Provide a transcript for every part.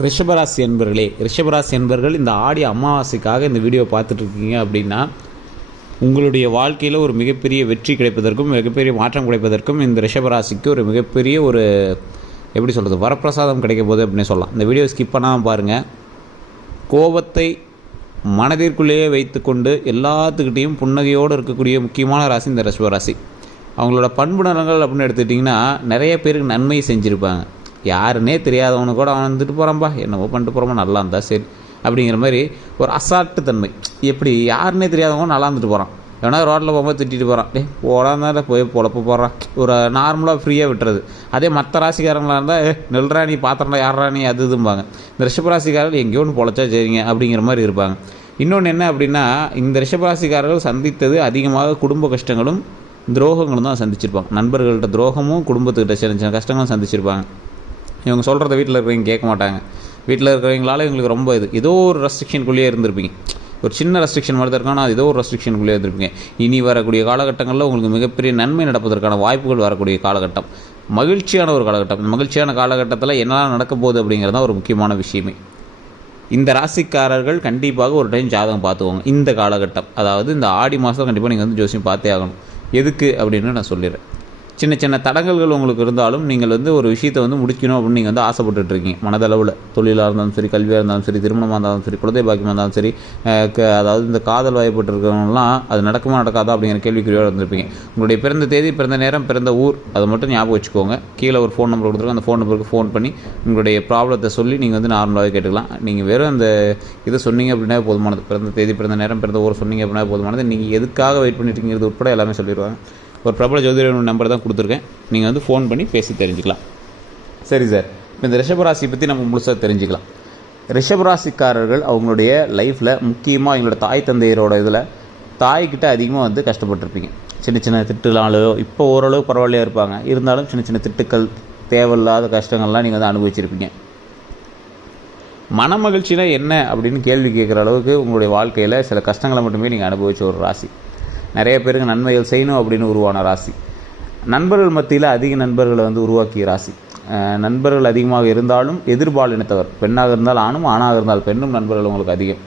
ரிஷபராசி என்பர்களே ரிஷபராசி என்பர்கள் இந்த ஆடி அமாவாசைக்காக இந்த வீடியோ பார்த்துட்ருக்கீங்க அப்படின்னா உங்களுடைய வாழ்க்கையில் ஒரு மிகப்பெரிய வெற்றி கிடைப்பதற்கும் மிகப்பெரிய மாற்றம் கிடைப்பதற்கும் இந்த ரிஷபராசிக்கு ஒரு மிகப்பெரிய ஒரு எப்படி சொல்கிறது வரப்பிரசாதம் கிடைக்க போகுது அப்படின்னு சொல்லலாம். இந்த வீடியோ ஸ்கிப் பண்ணாமல் பாருங்கள் கோபத்தை மனதிற்குள்ளேயே வைத்துக்கொண்டு எல்லாத்துக்கிட்டேயும் புன்னகையோடு இருக்கக்கூடிய முக்கியமான ராசி இந்த ரிஷபராசி. அவங்களோட பண்பு நலங்கள் அப்படின்னு எடுத்துக்கிட்டிங்கன்னா நிறைய பேருக்கு நன்மை செஞ்சுருப்பாங்க. யாருன்னே தெரியாதவனு கூட அவன் வந்துட்டு போகிறான்பா என்னவோ பண்ணிட்டு போகிறோமா நல்லா இருந்தா சரி. அப்படிங்கிற மாதிரி ஒரு அசாட்டுத்தன்மை தன்மை எப்படி யாருன்னே தெரியாதவங்க நல்லா இருந்துட்டு போகிறான் ஏன்னா ரோட்டில் போகும்போது திட்டிட்டு போகிறான் டே போடாந்தால போய் பொழப்பு போடுறான் ஒரு நார்மலாக ஃப்ரீயாக விட்டுறது. அதே மற்ற ராசிக்காரங்களாக இருந்தால் ஏ நெல்றா நீ பாத்திரம்டா யாரா நீ அது இதும்பாங்க. இந்த ரிஷபராசிக்காரர்கள் எங்கேயோ ஒன்று பொழைச்சா சரிங்க அப்படிங்கிற மாதிரி இருப்பாங்க. இன்னொன்று என்ன அப்படின்னா இந்த ரிஷபராசிக்காரர்கள் சந்தித்தது அதிகமாக குடும்ப கஷ்டங்களும் துரோகங்களும் தான் சந்திச்சிருப்பாங்க. நண்பர்கள்ட்ட துரோகமும் குடும்பத்துக்கிட்ட சின்ன சின்ன கஷ்டங்களும் சந்திச்சிருப்பாங்க. இவங்க சொல்கிறத வீட்டில் இருக்கிறவங்க கேட்க மாட்டாங்க. வீட்டில் இருக்கிறவங்களால இவங்களுக்கு ரொம்ப இது. ஏதோ ஒரு ரெஸ்ட்ரிக்ஷனுக்குள்ளேயே இருந்திருப்பீங்க. ஒரு சின்ன ரெஸ்ட்ரிக்ஷன் மாதிரி தான் இருக்கும். ஆனால் ஏதோ ஒரு ரெஸ்ட்ரிக்ஷனுக்குள்ளேயே இருந்திருப்பீங்க. இனி வரக்கூடிய காலகட்டங்களில் உங்களுக்கு மிகப்பெரிய நன்மை நடப்பதற்கான வாய்ப்புகள் வரக்கூடிய காலகட்டம். மகிழ்ச்சியான ஒரு காலகட்டம். இந்த மகிழ்ச்சியான காலகட்டத்தில் என்னெல்லாம் நடக்க போகுது அப்படிங்கிறது தான் ஒரு முக்கியமான விஷயமே. இந்த ராசிக்காரர்கள் கண்டிப்பாக ஒரு டைம் ஜாதகம் பார்த்துக்கோங்க. இந்த காலகட்டம். அதாவது இந்த ஆடி மாதம் கண்டிப்பாக நீங்கள் வந்து ஜோசியம் பார்த்தே ஆகணும். எதுக்கு அப்படின்னு நான் சொல்லிடுறேன். சின்ன சின்ன தடங்கல்கள் உங்களுக்கு இருந்தாலும் நீங்கள் வந்து ஒரு விஷயத்தை வந்து முடிக்கணும் அப்படின்னு நீங்கள் வந்து ஆசைப்பட்டுட்டு இருக்கீங்க மனதளவில். தொழிலாக இருந்தாலும் சரி கல்வியாக இருந்தாலும் சரி திருமணமாக இருந்தாலும் சரி குழந்தை பாக்கியமாக இருந்தாலும் சரி க- அதாவது இந்த காதல் வயப்பட்டிருக்கிறவங்களாம் அது நடக்குமா நடக்காதா அப்படிங்கிற கேள்விக்குறியோடு இருந்திருப்பீங்க. உங்களுடைய பிறந்த தேதி பிறந்த நேரம் பிறந்த ஊர் அதை மட்டும் ஞாபகம் வச்சுக்கோங்க. கீழே ஒரு ஃபோன் நம்பர் கொடுத்துருக்கோம் அந்த ஃபோன் நம்பருக்கு ஃபோன் பண்ணி உங்களுடைய ப்ராப்ளத்தை சொல்லி நீங்கள் வந்து நார்மலாகவே கேட்டுக்கலாம். நீங்கள் வெறும் அந்த இதை சொன்னீங்க அப்படின்னா போதுமானது. பிறந்த தேதி பிறந்த நேரம் பிறந்த ஊர் சொன்னீங்க அப்படின்னா போதுமானது. நீங்கள் எதுக்காக வெயிட் பண்ணிட்டு இருக்கீங்கிறது உட்பட எல்லாமே சொல்லிடுவாங்க. ஒரு பிரபல ஜோதிடர் நம்பர் தான் கொடுத்துருக்கேன். நீங்கள் வந்து ஃபோன் பண்ணி பேசி தெரிஞ்சுக்கலாம். சரி சார் இப்போ இந்த ரிஷபராசி பற்றி நம்ம முழுசாக தெரிஞ்சுக்கலாம். ரிஷபராசிக்காரர்கள் அவங்களுடைய லைஃப்பில் முக்கியமாக அவங்களோட தாய் தந்தையரோட இதில் தாய்கிட்ட அதிகமாக வந்து கஷ்டப்பட்டிருப்பீங்க. சின்ன சின்ன திட்டுலாலோ இப்போ ஓரளவு பரவாயில்லையாக இருப்பாங்க. இருந்தாலும் சின்ன சின்ன திட்டுக்கள் தேவையில்லாத கஷ்டங்கள்லாம் நீங்கள் வந்து அனுபவிச்சிருப்பீங்க. மனமகிழ்ச்சினா என்ன அப்படின்னு கேள்வி கேட்குற அளவுக்கு உங்களுடைய வாழ்க்கையில் சில கஷ்டங்களை மட்டுமே நீங்கள் அனுபவிச்ச ஒரு ராசி. நிறைய பேருக்கு நன்மைகள் செய்யணும் அப்படின்னு உருவான ராசி. நண்பர்கள் மத்தியில் அதிக நண்பர்களை வந்து உருவாக்கிய ராசி. நண்பர்கள் அதிகமாக இருந்தாலும் எதிர்பாலினத்தவர் பெண்ணாக இருந்தால் ஆணும் ஆணாக இருந்தால் பெண்ணும் நண்பர்கள் உங்களுக்கு அதிகம்.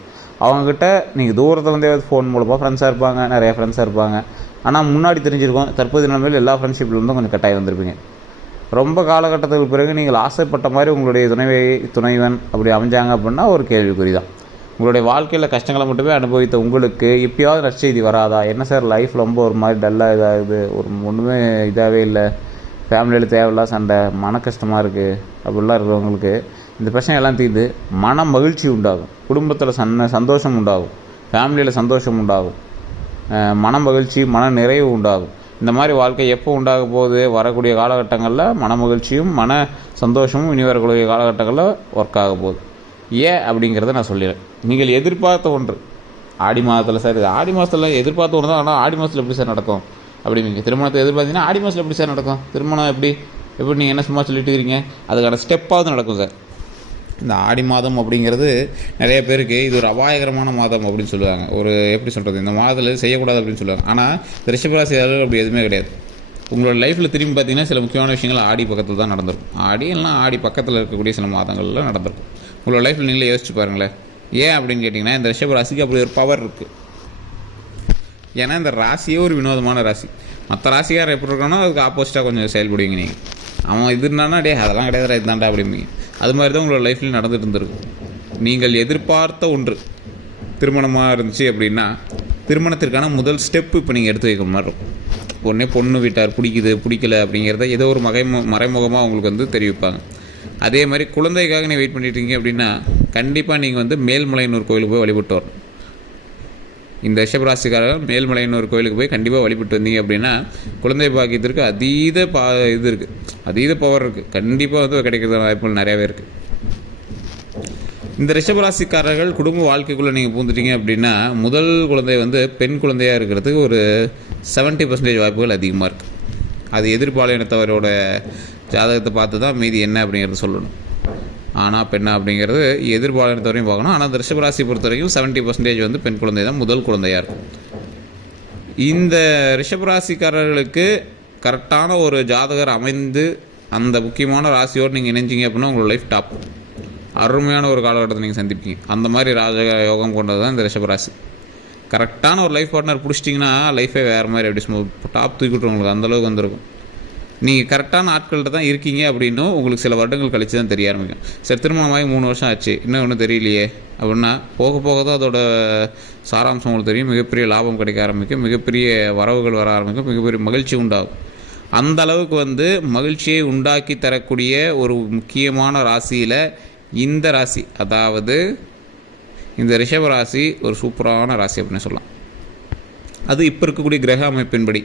அவங்கக்கிட்ட நீங்கள் தூரத்துலேருந்தே ஃபோன் மூலமாக ஃப்ரெண்ட்ஸாக இருப்பாங்க நிறைய ஃப்ரெண்ட்ஸாக இருப்பாங்க. ஆனால் முன்னாடி தெரிஞ்சிருக்கோம் தற்போதைய நிலைமையில் எல்லா ஃப்ரெண்ட்ஷிப்லேருந்தும் கொஞ்சம் கட்டாயம் வந்திருப்பீங்க. ரொம்ப காலகட்டத்துக்கு பிறகு நீங்கள் ஆசைப்பட்ட மாதிரி உங்களுடைய துணைவை துணைவன் அப்படி அமைஞ்சாங்க அப்படின்னா ஒரு கேள்விக்குறி தான் உங்களுடைய வாழ்க்கையில் கஷ்டங்களை மட்டுமே அனுபவித்த உங்களுக்கு எப்பயாவது நற்செய்தி வராதா? என்ன சார் லைஃப் ரொம்ப ஒரு மாதிரி டல்லாக இதாகுது. ஒரு ஒன்றுமே இதாகவே இல்லை. ஃபேமிலியில் தேவையில்லா சண்டை மன கஷ்டமாக இருக்குது அப்படிலாம் இருக்கிறவங்களுக்கு இந்த பிரச்சனை எல்லாம் தீர்ந்து மன மகிழ்ச்சி உண்டாகும். குடும்பத்தில் சன்ன சந்தோஷம் உண்டாகும். ஃபேமிலியில் சந்தோஷம் உண்டாகும். மன மகிழ்ச்சி மன நிறைவு உண்டாகும். இந்த மாதிரி வாழ்க்கை எப்போ உண்டாக போகுது? வரக்கூடிய காலகட்டங்களில் மன மகிழ்ச்சியும் மன சந்தோஷமும் இனி வரக்கூடிய காலகட்டங்களில் ஒர்க் ஆக போகுது. ஏன் அப்படிங்கிறத நான் சொல்லிடுறேன். நீங்கள் எதிர்பார்த்த ஒன்று. ஆடி மாதத்தில் சார் இது ஆடி மாதத்தில் எதிர்பார்த்த ஒன்று தான் ஆனால் ஆடி மாதத்தில் எப்படி சார் நடக்கும்? அப்படிங்க திருமணத்தை எதிர்பார்த்தீங்கன்னா ஆடி மாதத்தில் எப்படி சார் நடக்கும்? திருமணம் எப்படி? எப்படி நீங்கள் என்ன சும்மா சொல்லிட்டு இருக்கீங்க? அதுக்கான ஸ்டெப்பாவது நடக்கும் சார். இந்த ஆடி மாதம் அப்படிங்கிறது நிறைய பேருக்கு இது ஒரு அபாயகரமான மாதம் அப்படின்னு சொல்லுவாங்க. ஒரு எப்படி சொல்கிறது இந்த மாதத்தில் செய்யக்கூடாது அப்படின்னு சொல்லுவாங்க. ஆனால் ரிஷபராசியாளர்கள் அப்படி எதுவுமே கிடையாது. உங்களோட லைஃப்பில் திரும்பி பார்த்தீங்கன்னா சில முக்கியமான விஷயங்கள் ஆடி பக்கத்தில் தான் நடந்திருக்கும். ஆடி எல்லாம் ஆடி பக்கத்தில் இருக்கக்கூடிய சில மாதங்களில் நடந்திருக்கும். உங்களோட லைஃப்பில் நீங்களே யோசிச்சு பாருங்களேன். ஏன் அப்படின்னு கேட்டிங்கன்னா இந்த ரிஷபராசிக்கு அப்படி ஒரு பவர் இருக்குது ஏன்னா இந்த ராசியே ஒரு வினோதமான ராசி. மற்ற ராசிக்காரர் எப்படி இருக்கானோ அதுக்கு ஆப்போசிட்டாக கொஞ்சம் செயல்படுவீங்க நீங்கள் அவன் இது இருந்தானா டே அதெல்லாம் கிடையாது இதுதான்டா அப்படிம்பீங்க. அது மாதிரி தான் உங்களோட லைஃப்பில் நடந்துட்டு இருந்திருக்கும். நீங்கள் எதிர்பார்த்த ஒன்று திருமணமாக இருந்துச்சு அப்படின்னா திருமணத்திற்கான முதல் ஸ்டெப்பு இப்போ நீங்கள் எடுத்து வைக்கிற மாதிரி இருக்கும். உடனே பொண்ணு வீட்டார் பிடிக்குது பிடிக்கல அப்படிங்கிறத ஏதோ ஒரு மறை மறைமுகமாக உங்களுக்கு வந்து தெரிவிப்பாங்க. அதே மாதிரி குழந்தைக்காக நீங்கள் வெயிட் பண்ணிட்டு இருக்கீங்க அப்படின்னா கண்டிப்பாக நீங்கள் வந்து மேல்மலையனூர் கோயிலுக்கு போய் வழிபட்டு வரணும் இந்த ரிஷபராசிக்காரர்கள் மேல்மலையனூர் கோயிலுக்கு போய் கண்டிப்பாக வழிபட்டு வந்தீங்க அப்படின்னா குழந்தை பாக்கியத்திற்கு அதீத பா இது இருக்குது அதீத பவர் இருக்குது கண்டிப்பாக வந்து கிடைக்கிற வாய்ப்புகள் நிறையாவே இருக்குது இந்த ரிஷபராசிக்காரர்கள் குடும்ப வாழ்க்கைக்குள்ளே நீங்கள் பூந்துட்டீங்க அப்படின்னா முதல் குழந்தை வந்து பெண் குழந்தையாக இருக்கிறதுக்கு ஒரு 70% பர்சன்டேஜ் வாய்ப்புகள் அதிகமாக இருக்குது அது எதிர்பாலினத்தவரோட ஜாதகத்தை பார்த்து தான் மீதி என்ன அப்படிங்கிறது சொல்லணும். ஆனால் பெண்ணா அப்படிங்கிறது எதிர்பாலினத்தவரையும் பார்க்கணும். ஆனால் ரிஷபராசி பொறுத்த வரைக்கும் 70% பர்சன்டேஜ் வந்து பெண் குழந்தை தான் முதல் குழந்தையாக இருக்கும். இந்த ரிஷபராசிக்காரர்களுக்கு கரெக்டான ஒரு ஜாதகர் அமைந்து அந்த முக்கியமான ராசியோடு நீங்கள் இணைஞ்சிங்க அப்படின்னா உங்களோட லைஃப் டாப் அருமையான ஒரு காலகட்டத்தை நீங்கள் சந்திப்பீங்க. அந்த மாதிரி ராஜ யோகம் கொண்டது தான் இந்த ரிஷபராசி. கரெக்டான ஒரு லைஃப் பார்ட்னர் பிடிச்சிட்டிங்கன்னா லைஃபே வேறு மாதிரி அப்படி ஸ்மூத் டாப் தூக்கிட்டு உங்களுக்கு அந்தளவுக்கு வந்திருக்கும். நீங்கள் கரெக்டான ஆட்கள்கிட்ட தான் இருக்கீங்க அப்படின்னும் உங்களுக்கு சில வருடங்கள் கழித்து தான் தெரிய ஆரம்பிக்கும். சரி திருமணமாகி மூணு வருஷம் ஆச்சு. இன்னும் ஒன்றும் தெரியலையே. அப்படின்னா போக போக தான் அதோட சாராம்சம் உங்களுக்கு தெரியும். மிகப்பெரிய லாபம் கிடைக்க ஆரம்பிக்கும். மிகப்பெரிய வரவுகள் வர ஆரம்பிக்கும். மிகப்பெரிய மகிழ்ச்சி உண்டாகும். அந்த அளவுக்கு வந்து மகிழ்ச்சியை உண்டாக்கி தரக்கூடிய ஒரு முக்கியமான ராசியில் இந்த ராசி அதாவது இந்த ரிஷப ராசி ஒரு சூப்பரான ராசி அப்படின்னு சொல்லலாம். அது இப்போ இருக்கக்கூடிய கிரக அமைப்பின்படி.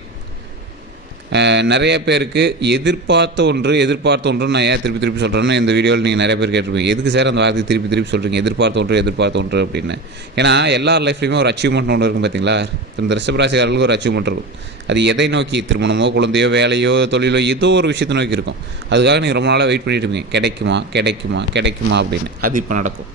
நிறைய பேருக்கு எதிர்பார்த்த ஒன்று எதிர்பார்த்த ஒன்று நான் ஏன் திருப்பி திருப்பி சொல்கிறேன்னு இந்த வீடியோவில் நீங்கள் நிறைய பேர் கேட்டிருப்பீங்க. எதுக்கு சார் அந்த வார்த்தை திருப்பி திருப்பி சொல்கிறீங்க எதிர்பார்த்த ஒன்று எதிர்பார்த்த ஒன்று அப்படின்னு. ஏன்னா எல்லா லைஃப்லையுமே ஒரு அச்சீவ்மெண்ட் ஒன்று இருக்கும் பார்த்தீங்களா இந்த ரிஷபராசிக்காரர்களுக்கு ஒரு அச்சீவ்மெண்ட் இருக்கும். அது எதை நோக்கி? திருமணமோ குழந்தையோ வேலையோ தொழிலோ ஏதோ ஒரு விஷயத்தை நோக்கி இருக்கும். அதுக்காக நீங்கள் ரொம்ப நாளாக வெயிட் பண்ணிட்டு இருப்பீங்க கிடைக்குமா? கிடைக்குமா? கிடைக்குமா? அப்படின்னு. அது இப்போ நடக்கும்.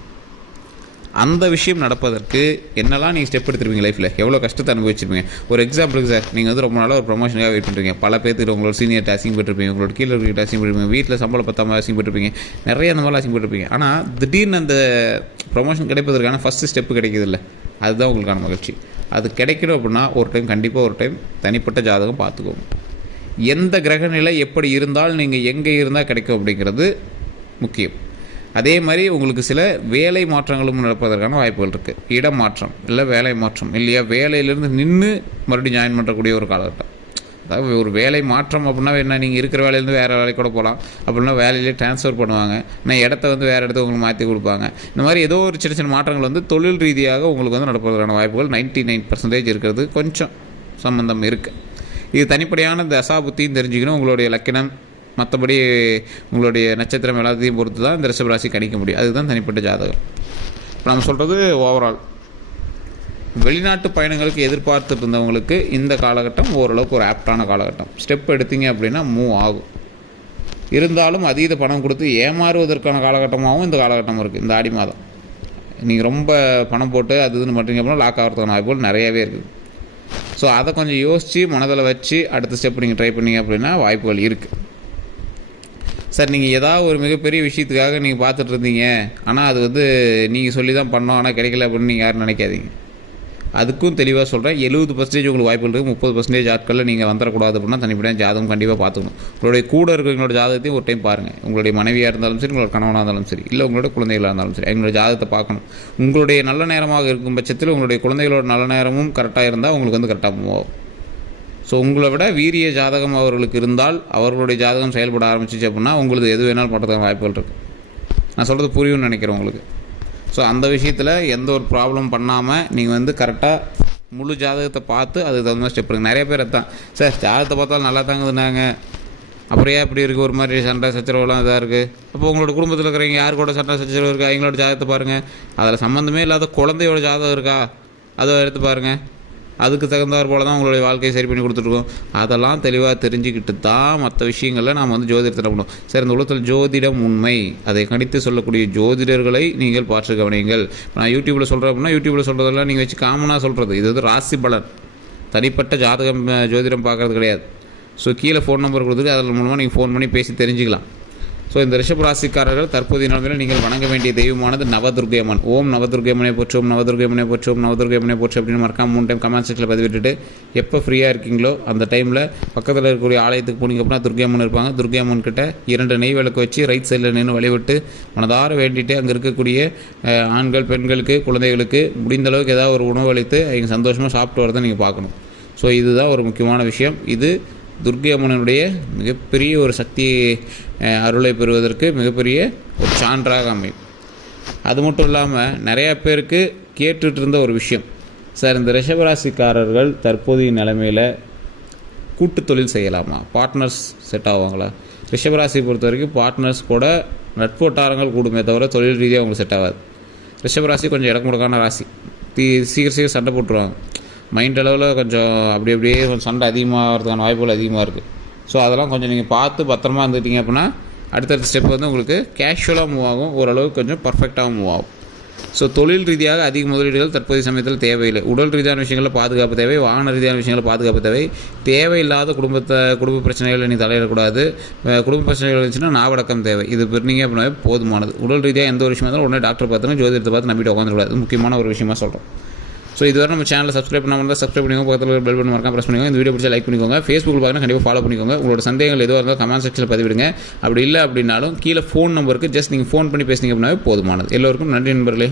அந்த விஷயம் நடப்பதற்கு என்னெல்லாம் நீங்கள் ஸ்டெப் எடுத்துருப்பீங்க லைஃப்பில் எவ்வளோ கஷ்டத்தை அனுபவிச்சிருப்பீங்க? ஒரு எக்ஸாம்பிளுக்கு சார் நீங்கள் வந்து ரொம்ப நாளாக ஒரு ப்ரொமோஷனுக்காக வெயிட் பண்ணுறீங்க பல பேர்த்துக்கு உங்களோட சீனியர் டாசிங் பண்ணிருப்பீங்க. உங்களோட கீழே இருக்கிற டாஸ்கிங் பண்ணிருப்பீங்க. வீட்டில் சம்பளம் பத்தாம அசிங் பண்ணிருப்பீங்க. நிறைய அந்த மாதிரிலாம் அசிங் பண்ணிருப்பீங்க. ஆனால் திடீர்னு அந்த ப்ரொமோஷன் கிடைப்பதற்கான ஃபஸ்ட்டு ஸ்டெப்பு கிடைக்குதுல்ல அதுதான் உங்களுக்கான மகிழ்ச்சி. அது கிடைக்கணும் அப்படின்னா ஒரு டைம் கண்டிப்பாக ஒரு டைம் தனிப்பட்ட ஜாதகம் பார்த்துக்கோங்க. எந்த கிரகநிலை எப்படி இருந்தால் நீங்கள் எங்கே இருந்தால் கிடைக்கும் அப்படிங்கிறது முக்கியம். அதே மாதிரி உங்களுக்கு சில வேலை மாற்றங்களும் நடப்பதற்கான வாய்ப்புகள் இருக்குது இடம் மாற்றம் இல்லை வேலை மாற்றம் இல்லையா? வேலையிலேருந்து நின்று மறுபடியும் ஜாயின் பண்ணுறக்கூடிய ஒரு காலகட்டம். அதாவது ஒரு வேலை மாற்றம் அப்படின்னா என்ன? நீங்கள் இருக்கிற வேலையிலேருந்து வேறு வேலைக்கு கூட போகலாம் அப்படின்னா வேலையிலே ட்ரான்ஸ்ஃபர் பண்ணுவாங்க. நான் இடத்த வந்து வேறு இடத்துக்கு உங்களுக்கு மாற்றி கொடுப்பாங்க. இந்த மாதிரி ஏதோ ஒரு சின்ன சின்ன மாற்றங்கள் வந்து தொழில் ரீதியாக உங்களுக்கு வந்து நடப்பதற்கான வாய்ப்புகள் நைன்ட்டி நைன் பர்சன்டேஜ் இருக்கிறது. கொஞ்சம் சம்மந்தம் இருக்குது இது தனிப்படையான தசாபுத்தியும் தெரிஞ்சுக்கணும். உங்களுடைய லக்கினம் மற்றபடி உங்களுடைய நட்சத்திரம் எல்லாத்தையும் பொறுத்து தான் இந்த ரிஷபராசி கணிக்க முடியும். அதுதான் தனிப்பட்ட ஜாதகம். இப்போ நம்ம சொல்கிறது ஓவரால் வெளிநாட்டு பயணங்களுக்கு எதிர்பார்த்துட்டு இருந்தவங்களுக்கு இந்த காலகட்டம் ஓரளவுக்கு ஒரு ஆப்டான காலகட்டம். ஸ்டெப் எடுத்தீங்க அப்படின்னா மூவ் ஆகும். இருந்தாலும் அதீத பணம் கொடுத்து ஏமாறுவதற்கான காலகட்டமாகவும் இந்த காலகட்டம் இருக்குது இந்த ஆடி மாதம். நீங்கள் ரொம்ப பணம் போட்டு அது இதுன்னு பண்ணுறீங்க அப்படின்னா லாக் ஆகிறதுக்கான வாய்ப்புகள் நிறையவே இருக்குது ஸோ அதை கொஞ்சம் யோசித்து மனதில் வச்சு அடுத்த ஸ்டெப் நீங்கள் ட்ரை பண்ணீங்க அப்படின்னா வாய்ப்புகள் இருக்குது சார் நீங்கள் ஏதாவது ஒரு மிகப்பெரிய விஷயத்துக்காக நீங்கள் பார்த்துட்டு இருந்தீங்க. ஆனால் அது வந்து நீங்கள் சொல்லி தான் பண்ணோம். ஆனால் கிடைக்கல அப்படின்னு நீங்கள் யாரும் நினைக்காதீங்க. அதுக்கும் தெளிவாக சொல்கிறேன் எழுபது பர்சன்டேஜ் உங்களுக்கு வாய்ப்பு இருக்குது முப்பது பர்சன்டேஜ் ஆட்களில் நீங்கள் வந்துடக்கூடாது அப்படின்னா தனிப்படையாக ஜாதகம் கண்டிப்பாக பார்த்துக்கணும். உங்களுடைய கூட இருக்கிறவங்களோட ஜாதகத்தையும் ஒரு டைம் பாருங்கள் உங்களுடைய மனைவியாக இருந்தாலும் சரி உங்களோட கணவனாக இருந்தாலும் சரி இல்லை உங்களோட குழந்தைகளாக இருந்தாலும் சரி எங்களோட ஜாதகத்தை பார்க்கணும். உங்களுடைய நல்ல நேரமாக இருக்கும் பட்சத்தில் உங்களுடைய குழந்தைகளோட நல்ல நேரமும் கரெக்டாக இருந்தால் உங்களுக்கு வந்து கரெக்டாக மூவ் ஆகும். ஸோ உங்களை விட வீரிய ஜாதகம் அவர்களுக்கு இருந்தால் அவர்களுடைய ஜாதகம் செயல்பட ஆரம்பிச்சிச்சு அப்படின்னா உங்களுக்கு எது வேணாலும் பண்ணுறதுக்கு வாய்ப்புகள் இருக்குது நான் சொல்கிறது புரியும்னு நினைக்கிறேன் உங்களுக்கு. ஸோ அந்த விஷயத்தில் எந்த ஒரு ப்ராப்ளம் பண்ணாமல் நீங்கள் வந்து கரெக்டாக முழு ஜாதகத்தை பார்த்து அதுக்கு தகுந்த மாதிரி ஸ்டெப் எடுங்க. நிறைய பேர் தான் சார் ஜாதகத்தை பார்த்தாலும் நல்லா தாங்குதுனாங்க அப்புறம் ஏன் இப்படி இருக்குது ஒரு மாதிரி சண்டை சச்சரவுலாம் இதாக இருக்குது அப்போ உங்களோட குடும்பத்தில் இருக்கிறவங்க யார் கூட சண்டை சச்சரவு இருக்கா? எங்களோட ஜாதகத்தை பாருங்கள் அதில் சம்மந்தமே இல்லாத குழந்தையோட ஜாதகம் இருக்கா? அதை எடுத்து பாருங்கள் அதுக்கு தகுந்தாற் போல் தான் உங்களுடைய வாழ்க்கையை சரி பண்ணி கொடுத்துருக்கோம் அதெல்லாம் தெளிவாக தெரிஞ்சுக்கிட்டு தான் மற்ற விஷயங்களில் நாம் வந்து ஜோதிடத்தில் பண்ணணும் சரி இந்த உலகத்தில் ஜோதிடம் உண்மை. அதை கணித்து சொல்லக்கூடிய ஜோதிடர்களை நீங்கள் பார்த்து கவனியுங்கள். நான் யூடியூப்பில் சொல்கிறேன் அப்படின்னா யூடியூப்பில் சொல்கிறதெல்லாம் நீங்கள் வச்சு காமனாக சொல்கிறது இது வந்து ராசி பலன். தனிப்பட்ட ஜாதகம் ஜோதிடம் பார்க்கறது கிடையாது. ஸோ கீழே ஃபோன் நம்பர் கொடுத்துட்டு அதன் மூலமாக நீங்கள் ஃபோன் பண்ணி பேசி தெரிஞ்சுக்கலாம். ஸோ இந்த ரிஷப் ராசிக்காரர்கள் தற்போதைய நிலைமையில் நீங்கள் வணங்க வேண்டிய தெய்வமானது நவதுர்க்கை அம்மன் ஓம் நவதுர்க்கை அம்மனை போற்றோம் நவதுர்க்கை அம்மனை போற்றோம் நவதுர்க்கை அம்மனை போற்று அப்படின்னு மறக்காம மூணு டைம் கமெண்ட் செக்ஷனில் பதிவிட்டுட்டு எப்போ ஃப்ரீயாக இருக்கீங்களோ அந்த டைமில் பக்கத்தில் இருக்கக்கூடிய ஆலயத்துக்கு போனீங்க அப்படின்னா துர்க்கை அம்மன் இருப்பாங்க. துர்க்கை அம்மன் கிட்ட இரண்டு நெய் விளக்கு வச்சு ரைட் சைடில் நின்று வழிவிட்டு மனதார வேண்டிட்டு அங்கே இருக்கக்கூடிய ஆண்கள் பெண்களுக்கு குழந்தைகளுக்கு முடிந்த அளவுக்கு ஏதாவது ஒரு உணவு அளித்து அவங்க சந்தோஷமாக சாப்பிட்டு வரதை நீங்கள் பார்க்கணும். ஸோ இதுதான் ஒரு முக்கியமான விஷயம். இது துர்கை அம்மனுடைய மிகப்பெரிய ஒரு சக்தி அருளை பெறுவதற்கு மிகப்பெரிய ஒரு சான்றாக அமையும். அது மட்டும் இல்லாமல் நிறையா பேருக்கு கேட்டுட்டு இருந்த ஒரு விஷயம். சார் இந்த ரிஷபராசிக்காரர்கள் தற்போதைய நிலைமையில் கூட்டு தொழில் செய்யலாமா? பார்ட்னர்ஸ் செட் ஆவாங்களா? ரிஷபராசி பொறுத்த வரைக்கும் பார்ட்னர்ஸ் கூட நட்பு வட்டாரங்கள் கூடுமே தவிர தொழில் ரீதியாக அவங்களுக்கு செட் ஆகாது. ரிஷபராசி கொஞ்சம் இடமுடக்கான ராசி. தீ சீக்கிரம் சீக்கிரம் சண்டை போட்டுருவாங்க. மைண்ட் அளவில் கொஞ்சம் அப்படி அப்படியே கொஞ்சம் சண்டை அதிகமாகிறதுக்கான வாய்ப்புகள் அதிகமாக இருக்குது ஸோ அதெல்லாம் கொஞ்சம் நீங்கள் பார்த்து பத்திரமா இருந்துட்டீங்க அப்படின்னா அடுத்தடுத்த ஸ்டெப் வந்து உங்களுக்கு கேஷுவலாக மூவ் ஆகும். ஓரளவுக்கு கொஞ்சம் பர்ஃபெக்டாக மூவ் ஆகும். ஸோ தொழில் ரீதியாக அதிக முதலீடுகள் தற்போதைய சமயத்தில் தேவையில்லை. உடல் ரீதியான விஷயங்களில் பாதுகாப்பு தேவை வாகன ரீதியான விஷயங்களில் பாதுகாப்பு தேவை. தேவையில்லாத குடும்பத்தை குடும்ப பிரச்சனைகள் நீ தலையிடக்கூடாது. குடும்ப பிரச்சனைகள் இருந்துச்சுன்னா நாவடக்கம் தேவை. இது பெருனீங்க அப்படின்னாவே போதுமானது. உடல் ரீதியாக எந்த ஒரு விஷயமா இருந்தாலும் உடனே டாக்டர் பார்த்துன்னு ஜோதிடத்தை பார்த்து நம்பிட்டு உட்காந்துக்கூடாது முக்கியமான ஒரு விஷயமா சொல்கிறோம் ஸோ இதுவரை நம்ம சேனலில் சப்ஸ்கிரைப் பண்ணாமல் இருந்தால் சப்ஸ்கிரைப் பண்ணிக்கோங்க. பக்கத்தில் பெல் பண்ண மறக்காம ப்ரெஸ் பண்ணிக்கோங்க. இந்த வீடியோ பிடிச்சா லைக் பண்ணிக்கோங்க. ஃபேஸ்புக்கில் பார்க்கணும் கண்டிப்பாக ஃபாலோ பண்ணிக்கோங்க. உங்களோட சந்தேகங்கள் எதுவாக இருந்தால் கமெண்ட் செக்ஷனில் பதிவிடுங்க. அப்படி இல்லை அப்படின்னாலும் கீழே ஃபோன் நம்பருக்கு ஜஸ்ட் நீங்கள் ஃபோன் பண்ணி பேசுனீங்க அப்படின்னாவே போதுமானது. எல்லோருக்கும் நன்றி நண்பர்களே.